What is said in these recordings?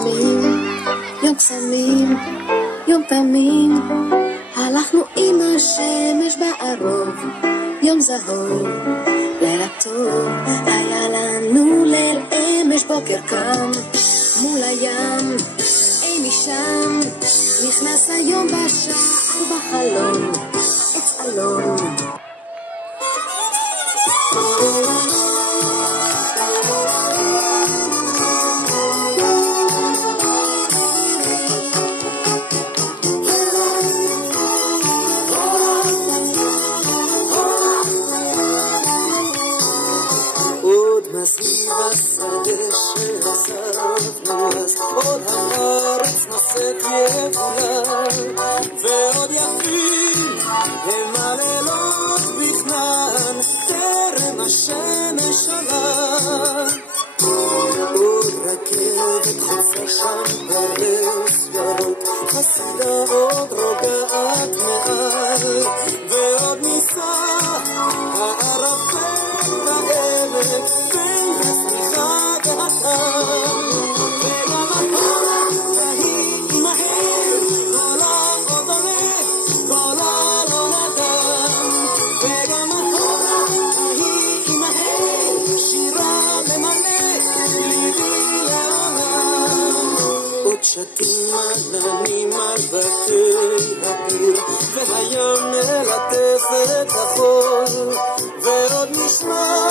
קסמים, יום קסמים, יום תמים, הלכנו עם השמש בערוב, יום זהוב, לילה טוב, היה לנו ליל אמש בוקר קם, מול הים, אי משם, נכנס היום בשער בחלום, עץ אלון. מסביב השדה שעזבנו אז עוד הארץ נושאת יבולה ועוד יפים הם הלילות בכנען טרם השמש עלה עוד רכבת חופר שם ברס ירוק חסידה עוד רוגעת מעל ועוד ניסה הערפל בעמק שתים עננים על בתי הביר והים מלטף את החול ועוד נשמע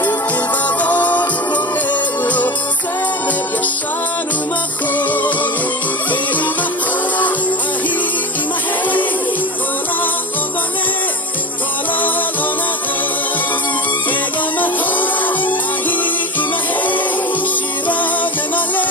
את בלבבות קורא לו סמר ישן ומחול וגם החול ההיא עמהם קולה עוד עולה קולה לא נדם וגם החול ההיא עמהם שירה ממלא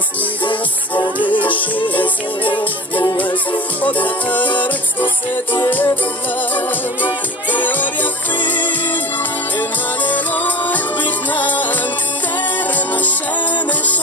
מסביב השדה שעזבנו אז עוד הארץ נושאת יבולה ועוד יפים הם הלילות בכנען טרם השמש